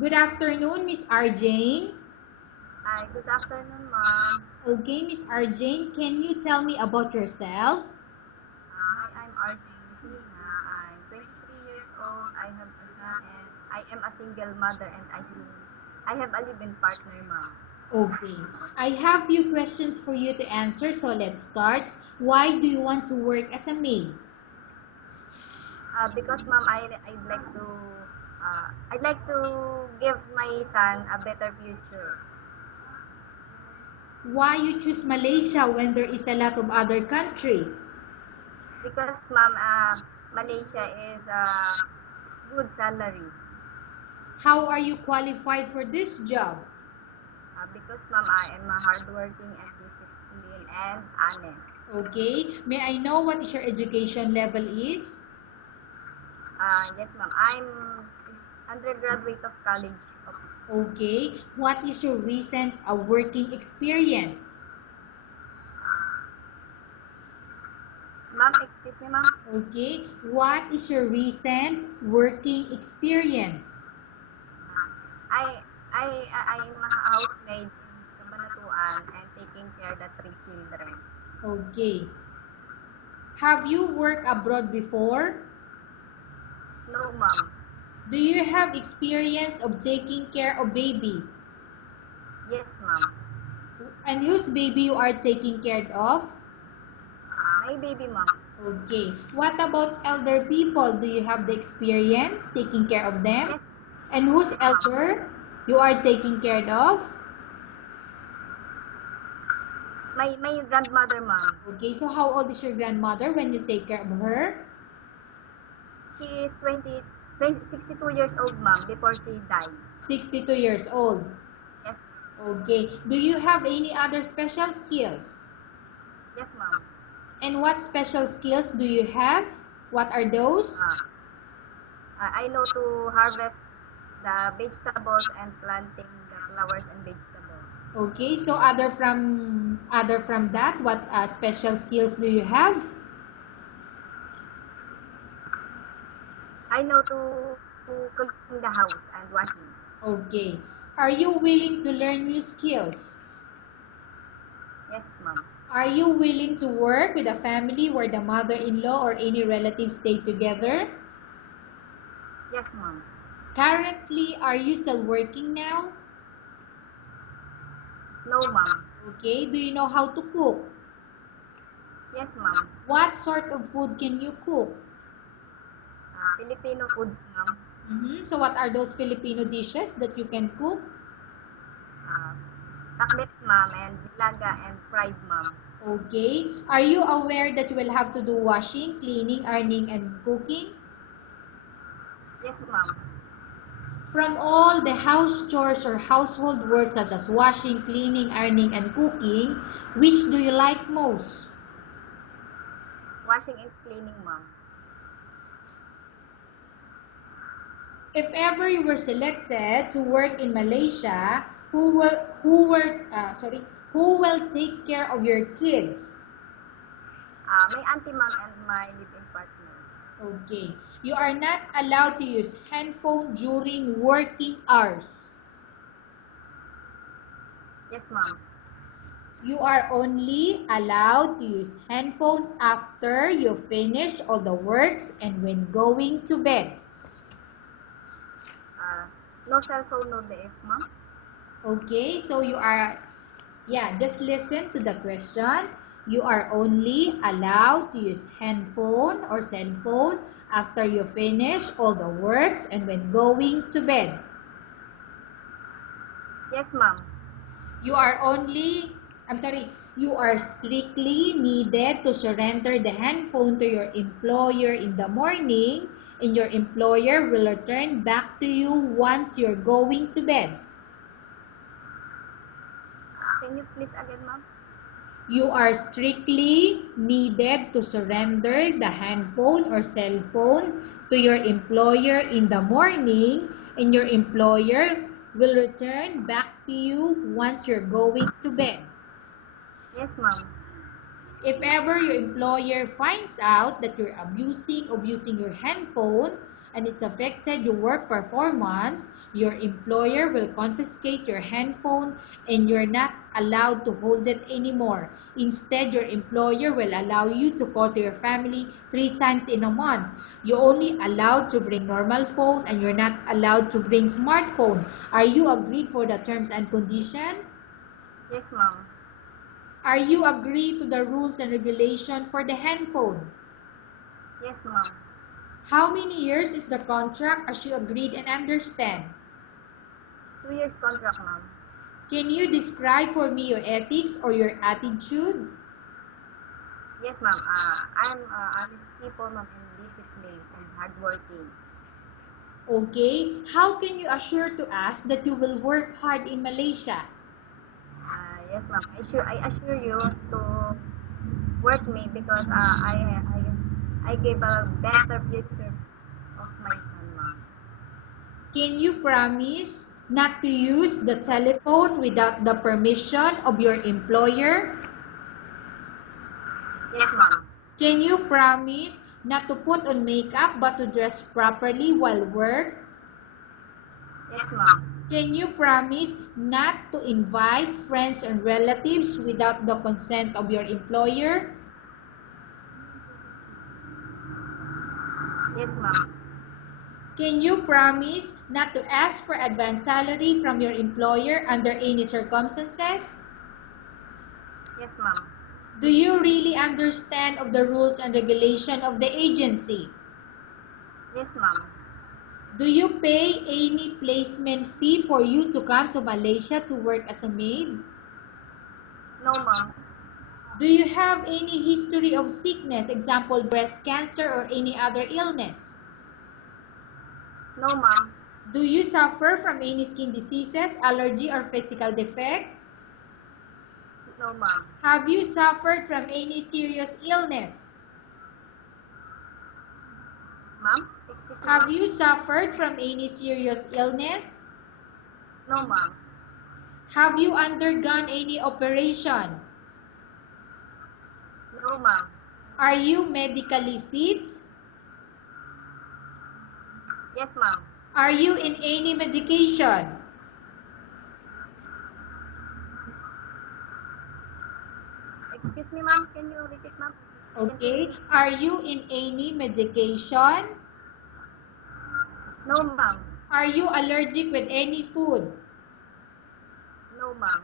Good afternoon, Miss Arjane. Hi, good afternoon, ma'am. Okay, Miss Arjane, can you tell me about yourself? Hi, I'm Arjane Selena. I'm 23 years old. I have a son and I am a single mother and I have a live-in partner, ma'am. Okay, I have few questions for you to answer, so let's start. Why do you want to work as a maid? Because, ma'am, I'd like to give my son a better future. Why you choose Malaysia when there is a lot of other country? Because, ma'am, Malaysia is a good salary. How are you qualified for this job? Because, ma'am, I am a hardworking and disciplined and honest. Okay, may I know what is your education level is? Yes, ma'am. I'm undergraduate of college of Okay, what is your recent working experience? Ma'am, excuse me, ma'am. Okay, what is your recent working experience? I I am a housemaid in Cabanatuan and taking care of the three children. Okay, have you worked abroad before? No, ma'am. Do you have experience of taking care of baby? Yes, ma'am. And whose baby you are taking care of? My baby, ma'am. Okay, what about elder people? Do you have the experience taking care of them? Yes, And whose yes, ma'am. elder you are taking care of? My grandmother, ma'am. Okay, so how old is your grandmother when you take care of her? She is 62 years old, ma'am, before she died. 62 years old. Yes, Okay, do you have any other special skills? yes, ma'am. And what special skills do you have? What are those? I know to harvest the vegetables and planting the flowers and vegetables. Okay, so other from that, what special skills do you have? I know to clean the house and washing. Okay. Are you willing to learn new skills? Yes, ma'am. Are you willing to work with a family where the mother-in-law or any relatives stay together? Yes, ma'am. Currently, are you still working now? No, ma'am. Okay. Do you know how to cook? Yes, ma'am. What sort of food can you cook? Filipino foods, ma'am. So what are those Filipino dishes that you can cook? Uh, Takbet, ma'am, and nilaga and fried, ma'am. Okay. Are you aware that you will have to do washing, cleaning, ironing, and cooking? Yes, ma'am. From all the house chores or household work such as washing, cleaning, ironing, and cooking, which do you like most? Washing and cleaning, ma'am. If ever you were selected to work in Malaysia, who will take care of your kids? My auntie, ma'am, and my live-in partner. Okay. You are not allowed to use handphone during working hours. Yes, ma'am. You are only allowed to use handphone after you finish all the works and when going to bed. No cell phone, no DF, ma'am. Okay, so just listen to the question. You are only allowed to use handphone or cell phone after you finish all the works and when going to bed. Yes, ma'am. You are only, you are strictly needed to surrender the handphone to your employer in the morning and your employer will return back to you once you're going to bed. Can you please again, ma'am? You are strictly needed to surrender the handphone or cell phone to your employer in the morning and your employer will return back to you once you're going to bed. Yes, ma'am. If ever your employer finds out that you're abusing of using your handphone, and it's affected your work performance, your employer will confiscate your handphone and you're not allowed to hold it anymore. Instead, your employer will allow you to call to your family 3 times in a month. You're only allowed to bring normal phone and you're not allowed to bring smartphone. Are you agreed for the terms and condition? Yes, ma'am. Are you agreed to the rules and regulation for the handphone? Yes, ma'am. How many years is the contract as you agreed and understand? 2 years contract, ma'am. Can you describe for me your ethics or your attitude? Yes, ma'am. I'm honest people, ma'am, and disciplined and hardworking. Okay. How can you assure to us that you will work hard in Malaysia? Yes, ma'am. I assure you to work me because I gave a better future of my son, ma'am. Can you promise not to use the telephone without the permission of your employer? Yes, ma'am. Can you promise not to put on makeup but to dress properly while work? Yes, ma'am. Can you promise not to invite friends and relatives without the consent of your employer? Yes, ma'am. Can you promise not to ask for advance salary from your employer under any circumstances? Yes, ma'am. Do you really understand of the rules and regulation of the agency? Yes, ma'am. Do you pay any placement fee for you to come to Malaysia to work as a maid? No, ma'am. Do you have any history of sickness, example breast cancer or any other illness? No, ma'am. Do you suffer from any skin diseases, allergy or physical defect? No, ma'am. Have you suffered from any serious illness? Ma'am? Excuse me, Have ma'am? you suffered from any serious illness? No, ma'am. Have you undergone any operation? No, ma'am. Are you medically fit? Yes, ma'am. Are you in any medication? Excuse me, ma'am. Can you repeat, ma'am? Okay. Are you in any medication? No, ma'am. Are you allergic with any food? No, ma'am.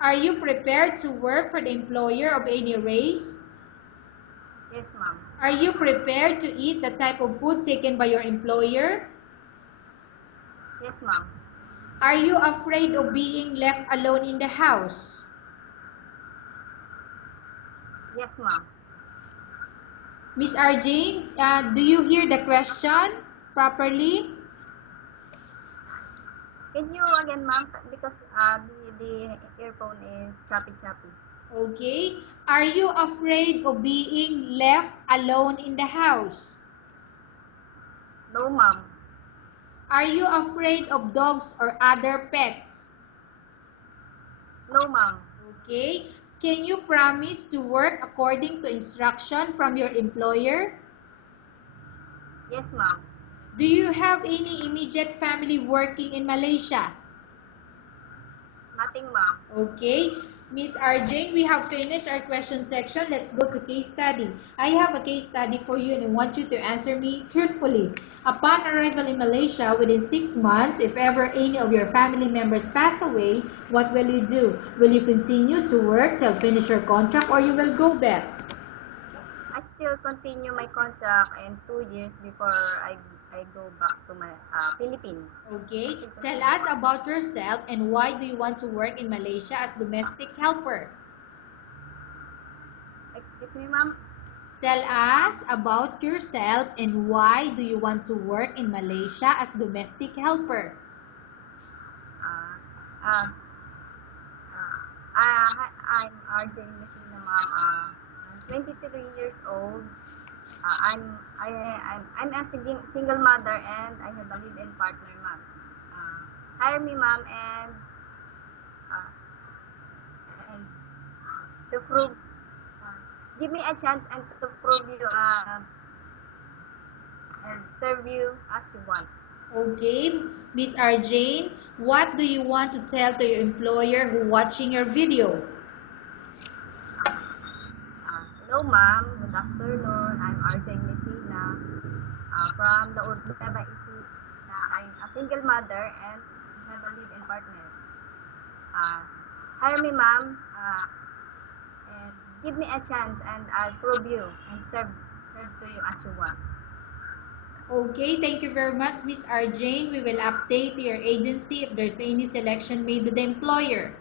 Are you prepared to work for the employer of any race? Yes, ma'am. Are you prepared to eat the type of food taken by your employer? Yes, ma'am. Are you afraid of being left alone in the house? Yes, ma'am. Miss Arjane, do you hear the question properly? Can you again, ma'am? Because the earphone is choppy choppy. Okay. Are you afraid of being left alone in the house? No, ma'am. Are you afraid of dogs or other pets? No, ma'am. Okay. Can you promise to work according to instruction from your employer? Yes, ma'am. Do you have any immediate family working in Malaysia? Nothing, ma'am. Okay. Miss Arjane, we have finished our question section. Let's go to case study. I have a case study for you and I want you to answer me truthfully. Upon arrival in Malaysia, within 6 months, if ever any of your family members pass away, what will you do? Will you continue to work till finish your contract or you will go back? I still continue my contract in 2 years before I go back to my Philippines. Okay. Tell us about yourself and why do you want to work in Malaysia as domestic helper? Excuse me, ma'am. Tell us about yourself and why do you want to work in Malaysia as domestic helper? Uh, uh, I'm RJ Messina, ma'am. I'm 23 years old. I'm a single mother and I have a live-in partner, ma'am. Hire me, ma'am, uh, and to prove, give me a chance and to prove you and serve you as you want. Okay, Miss Arjane, what do you want to tell to your employer who watching your video? Hello, ma'am. Good afternoon. I'm RJ Messina from the Nueva Ecija. I'm a single mother and have a live-in partner. Uh, Hire me, ma'am, and give me a chance, and I'll prove you and serve to you as you want. Okay, thank you very much, Miss Arjane. We will update your agency if there's any selection made with the employer.